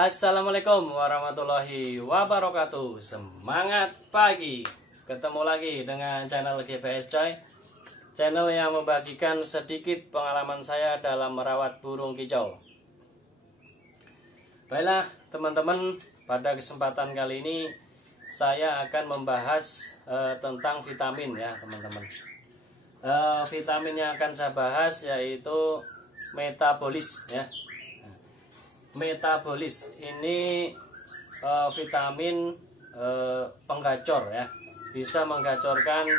Assalamualaikum warahmatullahi wabarakatuh. Semangat pagi. Ketemu lagi dengan channel GPS Coy, channel yang membagikan sedikit pengalaman saya dalam merawat burung kicau. Baiklah teman-teman, pada kesempatan kali ini saya akan membahas tentang vitamin ya teman-teman. Vitamin yang akan saya bahas yaitu metabolis ya. Metabolis ini vitamin penggacor ya, bisa menggacorkan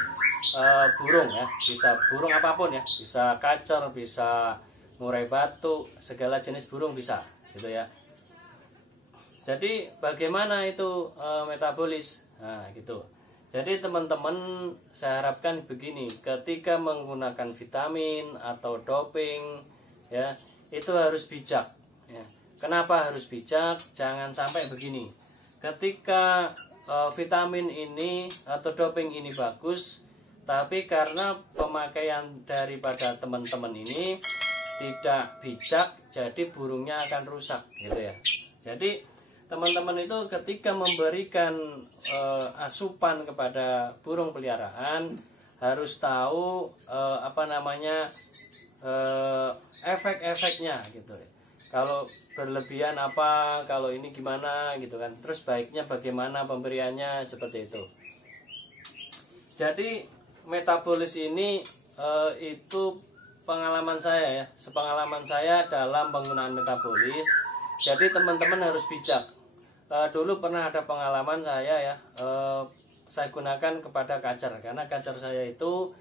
burung ya, bisa burung apapun ya, bisa kacor, bisa murai batu, segala jenis burung bisa gitu ya. Jadi bagaimana itu metabolis? Nah gitu. Jadi teman-teman, saya harapkan begini, ketika menggunakan vitamin atau doping ya, itu harus bijak ya. Kenapa harus bijak? Jangan sampai begini. Ketika vitamin ini atau doping ini bagus, tapi karena pemakaian daripada teman-teman ini tidak bijak, jadi burungnya akan rusak gitu ya. Jadi teman-teman itu ketika memberikan asupan kepada burung peliharaan harus tahu efek-efeknya gitu ya. Kalau berlebihan apa, kalau ini gimana gitu kan. Terus baiknya bagaimana pemberiannya, seperti itu. Jadi metabolis ini itu pengalaman saya ya, sepengalaman saya dalam penggunaan metabolis. Jadi teman-teman harus bijak. Dulu pernah ada pengalaman saya ya, saya gunakan kepada kacer, karena kacer saya itu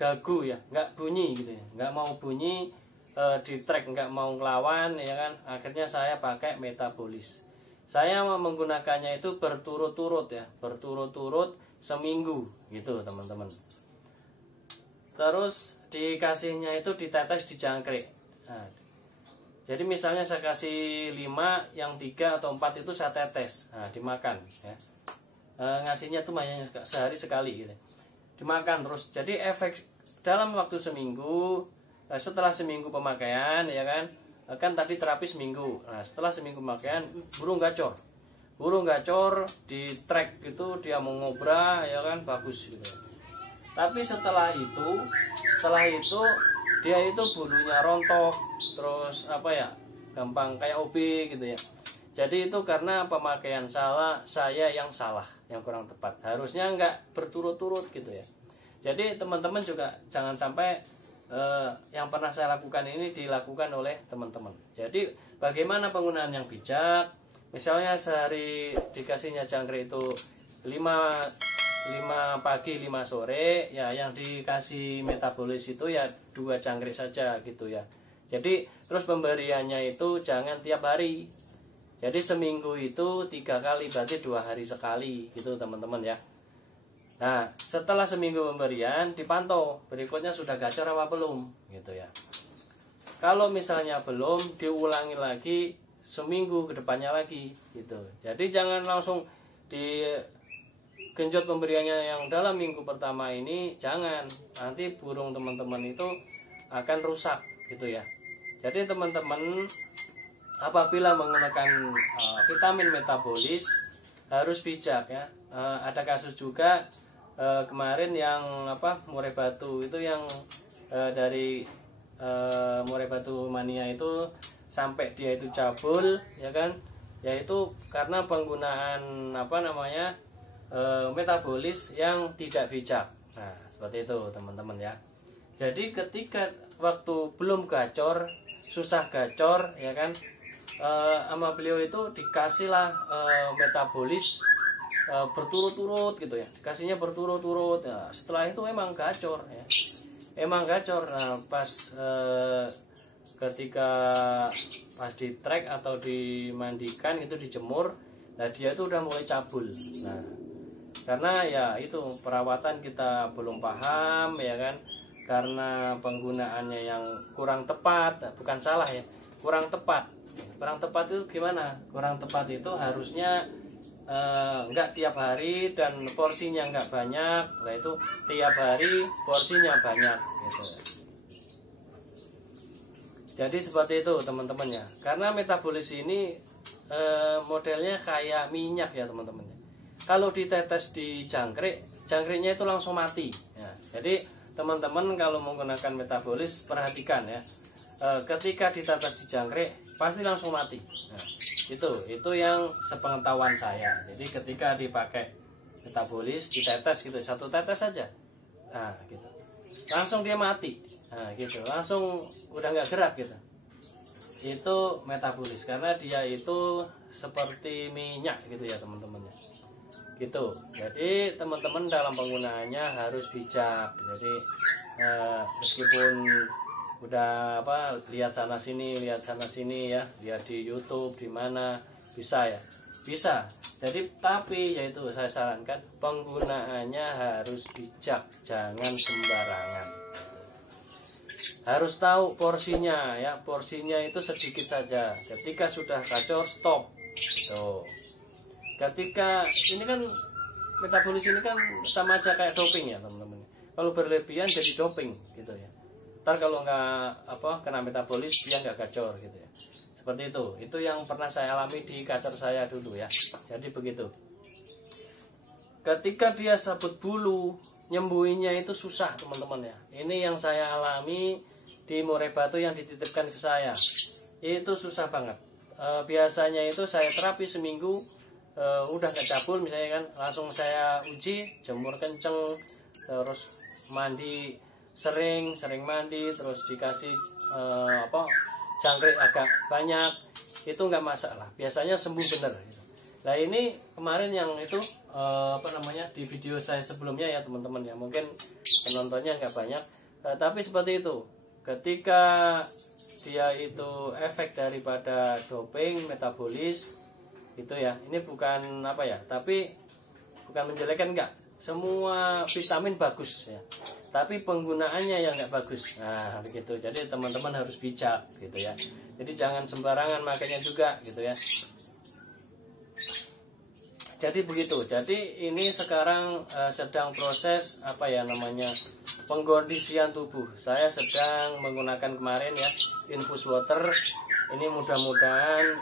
gagu ya, nggak bunyi gitu ya, nggak mau bunyi. Di track nggak mau ngelawan ya kan, akhirnya saya pakai metabolis. Saya menggunakannya itu berturut-turut ya, berturut-turut seminggu gitu teman-teman. Terus dikasihnya itu ditetes di jangkrik. Nah, jadi misalnya saya kasih 5, yang 3 atau 4 itu saya tetes, nah, dimakan ya. Ngasihnya tuh hanya sehari sekali gitu, dimakan terus. Jadi efek dalam waktu seminggu. Setelah seminggu pemakaian ya kan tadi terapi seminggu. Nah setelah seminggu pemakaian burung gacor di track itu dia mau ngobrol ya kan, bagus gitu. Tapi setelah itu dia itu bulunya rontok, terus gampang kayak OB gitu ya. Jadi itu karena pemakaian saya yang salah, yang kurang tepat. Harusnya nggak berturut-turut gitu ya. Jadi teman-teman juga jangan sampai yang pernah saya lakukan ini dilakukan oleh teman-teman. Jadi bagaimana penggunaan yang bijak? Misalnya sehari dikasihnya jangkrik itu 5 pagi 5 sore ya, yang dikasih metabolis itu ya 2 jangkrik saja gitu ya. Jadi terus pemberiannya itu jangan tiap hari. Jadi seminggu itu 3 kali, berarti 2 hari sekali gitu teman-teman ya. Nah setelah seminggu pemberian dipantau berikutnya sudah gacor apa belum gitu ya. Kalau misalnya belum, diulangi lagi seminggu kedepannya lagi gitu. Jadi jangan langsung digenjot pemberiannya yang dalam minggu pertama ini, jangan, nanti burung teman-teman itu akan rusak gitu ya. Jadi teman-teman apabila menggunakan vitamin metabolis harus bijak ya. Ada kasus juga kemarin yang murai batu itu, yang dari murai batu mania itu sampai dia itu cabul ya kan, yaitu karena penggunaan metabolis yang tidak bijak. Nah seperti itu teman-teman ya. Jadi ketika waktu belum gacor, susah gacor ya kan, sama beliau itu dikasihlah metabolis berturut-turut gitu ya, dikasihnya berturut-turut ya. Setelah itu emang gacor ya, Nah pas ketika di trek atau dimandikan itu, dijemur, nah dia itu udah mulai cabul. Nah karena ya itu perawatan kita belum paham ya kan, karena penggunaannya yang kurang tepat, bukan salah ya, kurang tepat. Kurang tepat itu gimana? Kurang tepat itu harusnya enggak tiap hari dan porsinya enggak banyak. Nah itu tiap hari porsinya banyak gitu. Jadi seperti itu teman-teman ya. Karena metabolis ini modelnya kayak minyak ya teman-teman. Kalau ditetes di jangkrik, jangkriknya itu langsung mati. Ya, jadi teman-teman kalau menggunakan metabolis perhatikan ya. Ketika ditetes di jangkrik pasti langsung mati. Nah, itu yang sepengetahuan saya. Jadi ketika dipakai metabolis ditetes gitu, satu tetes saja, nah gitu, langsung dia mati. Nah gitu, langsung udah nggak gerak gitu. Itu metabolis karena dia itu seperti minyak gitu ya teman-teman ya. Gitu. Jadi teman-teman dalam penggunaannya harus bijak. Jadi meskipun udah lihat sana sini ya, lihat di YouTube di mana bisa ya. Bisa. Jadi tapi yaitu saya sarankan penggunaannya harus bijak, jangan sembarangan. Harus tahu porsinya ya, porsinya itu sedikit saja. Ketika sudah kacau stop. Tuh. Ketika ini kan metabolis ini kan sama aja kayak doping ya teman-teman. Kalau berlebihan jadi doping gitu ya. Ntar kalau nggak kena metabolis dia nggak gacor gitu ya. Seperti itu yang pernah saya alami di gacor saya dulu ya. Jadi begitu. Ketika dia sabut bulu, nyembuhinya itu susah teman-teman ya. Ini yang saya alami di Murai Batu yang dititipkan ke saya. Itu susah banget. Biasanya itu saya terapi seminggu udah nggak cabul misalnya kan, langsung saya uji jemur kenceng, terus mandi sering mandi, terus dikasih jangkrik agak banyak, itu nggak masalah, biasanya sembuh bener gitu. Nah ini kemarin yang itu di video saya sebelumnya ya teman-teman ya, mungkin penontonnya nggak banyak, tapi seperti itu. Ketika dia itu efek daripada doping metabolis itu ya, ini bukan tapi bukan menjelekkan, enggak, semua vitamin bagus ya, tapi penggunaannya yang nggak bagus. Nah begitu, jadi teman-teman harus bijak gitu ya, jadi jangan sembarangan makanya juga gitu ya. Jadi begitu, jadi ini sekarang sedang proses pengkondisian tubuh. Saya sedang menggunakan kemarin ya infus water. Ini mudah-mudahan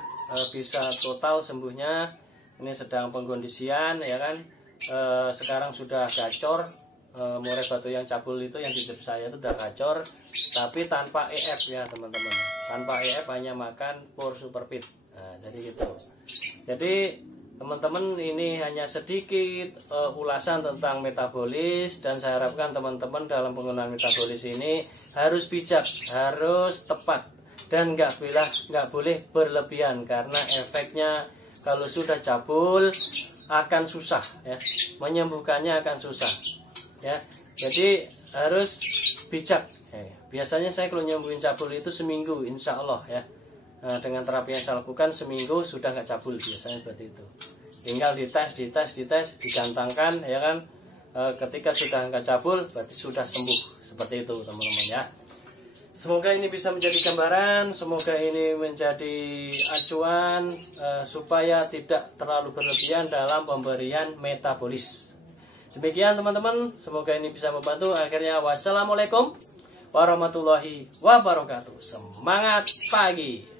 bisa total sembuhnya. Ini sedang pengkondisian ya kan. Sekarang sudah gacor. Murai Batu yang cabul itu yang di saya itu udah gacor, tapi tanpa EF ya teman-teman. Tanpa EF, hanya makan Pure Super Fit. Nah, jadi gitu. Jadi teman-teman ini hanya sedikit ulasan tentang metabolis, dan saya harapkan teman-teman dalam penggunaan metabolis ini harus bijak, harus tepat, dan nggak boleh berlebihan karena efeknya kalau sudah cabul akan susah ya, menyembuhkannya akan susah ya. Jadi harus bijak. Biasanya saya kalau nyembuhin cabul itu seminggu, insya Allah ya. Nah, dengan terapi yang saya lakukan seminggu sudah nggak cabul, biasanya seperti itu. Tinggal dites, digantangkan ya kan. Ketika sudah nggak cabul berarti sudah sembuh. Seperti itu teman-teman ya. Semoga ini bisa menjadi gambaran, semoga ini menjadi acuan supaya tidak terlalu berlebihan dalam pemberian metabolis. Demikian teman-teman, semoga ini bisa membantu. Akhirnya wassalamualaikum warahmatullahi wabarakatuh. Semangat pagi.